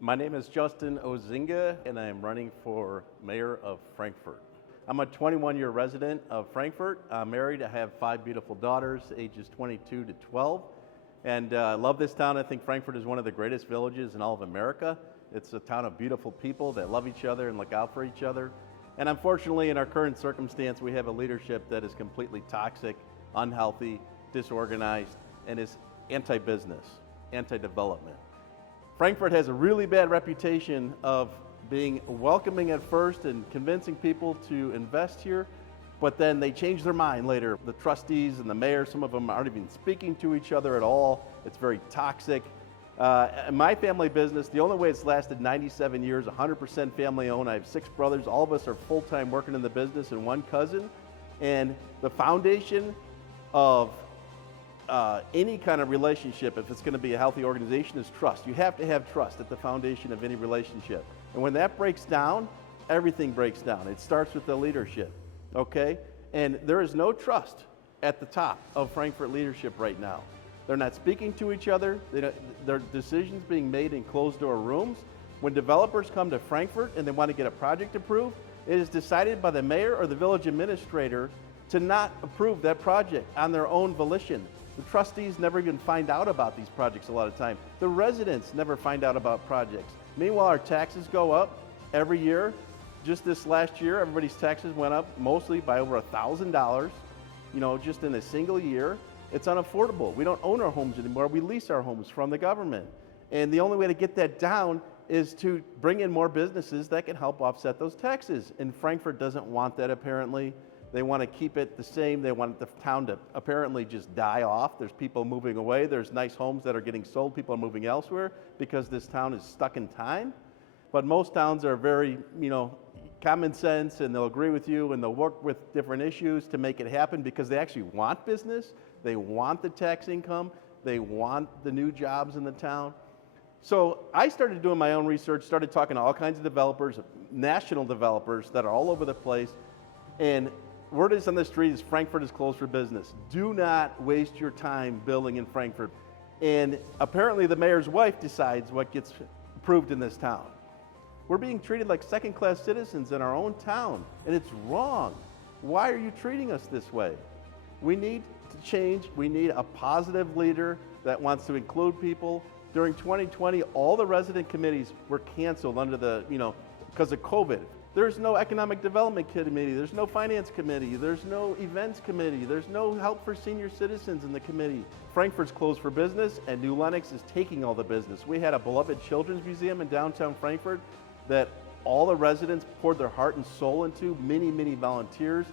My name is Justin Ozinga, and I am running for mayor of Frankfort. I'm a 21-year resident of Frankfort. I'm married. I have 5 beautiful daughters, ages 22 to 12. And I love this town. I think Frankfort is one of the greatest villages in all of America. It's a town of beautiful people that love each other and look out for each other. And unfortunately, in our current circumstance, we have a leadership that is completely toxic, unhealthy, disorganized, and is anti-business, anti-development. Frankfort has a really bad reputation of being welcoming at first and convincing people to invest here, but then they change their mind later. The trustees and the mayor, some of them aren't even speaking to each other at all. It's very toxic. In my family business, the only way it's lasted 97 years, 100% family owned. I have 6 brothers. All of us are full-time working in the business and 1 cousin. And the foundation of any kind of relationship, if it's going to be a healthy organization, is trust. You have to have trust at the foundation of any relationship. And when that breaks down, everything breaks down. It starts with the leadership, okay? And there is no trust at the top of Frankfort leadership right now. They're not speaking to each other. There are decisions being made in closed-door rooms. When developers come to Frankfort and they want to get a project approved, it is decided by the mayor or the village administrator to not approve that project on their own volition. The trustees never even find out about these projects a lot of time. The residents never find out about projects. Meanwhile, our taxes go up every year. Just this last year, everybody's taxes went up mostly by over $1,000, just in a single year. It's unaffordable. We don't own our homes anymore. We lease our homes from the government. And the only way to get that down is to bring in more businesses that can help offset those taxes. And Frankfort doesn't want that, apparently. They want to keep it the same. They want the town to apparently just die off. There's people moving away. There's nice homes that are getting sold. People are moving elsewhere because this town is stuck in time. But most towns are very, common sense, and they'll agree with you, and they'll work with different issues to make it happen because they actually want business. They want the tax income. They want the new jobs in the town. So I started doing my own research, started talking to all kinds of developers, national developers that are all over the place, and word is on the street is Frankfort is closed for business. Do not waste your time building in Frankfort. And apparently the mayor's wife decides what gets approved in this town. We're being treated like second-class citizens in our own town, and it's wrong. Why are you treating us this way? We need to change. We need a positive leader that wants to include people. During 2020, all the resident committees were canceled under because of COVID. There's no economic development committee, there's no finance committee, there's no events committee, there's no help for senior citizens in the committee. Frankfort's closed for business, and New Lenox is taking all the business. We had a beloved children's museum in downtown Frankfort that all the residents poured their heart and soul into, many volunteers,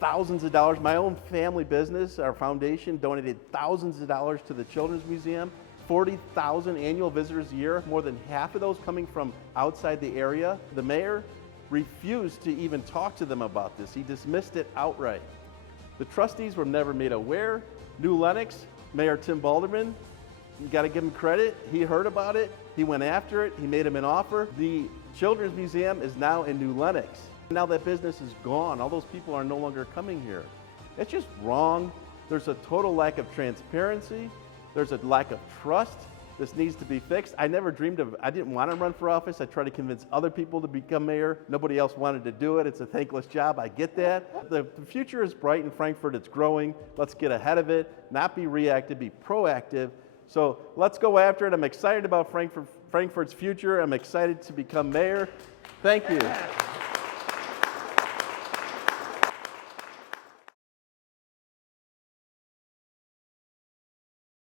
thousands of dollars. My own family business, our foundation, donated thousands of dollars to the children's museum. 40,000 annual visitors a year, more than half of those coming from outside the area. The mayor refused to even talk to them about this. He dismissed it outright. The trustees were never made aware. New Lenox, Mayor Tim Balderman, you got to give him credit. He heard about it. He went after it. He made him an offer. The Children's Museum is now in New Lenox. Now that business is gone. All those people are no longer coming here. It's just wrong. There's a total lack of transparency. There's a lack of trust. This needs to be fixed. I didn't want to run for office. I tried to convince other people to become mayor. Nobody else wanted to do it. It's a thankless job. I get that. The future is bright in Frankfort. It's growing. Let's get ahead of it, not be reactive, be proactive. So let's go after it. I'm excited about Frankfort's future. I'm excited to become mayor. Thank you.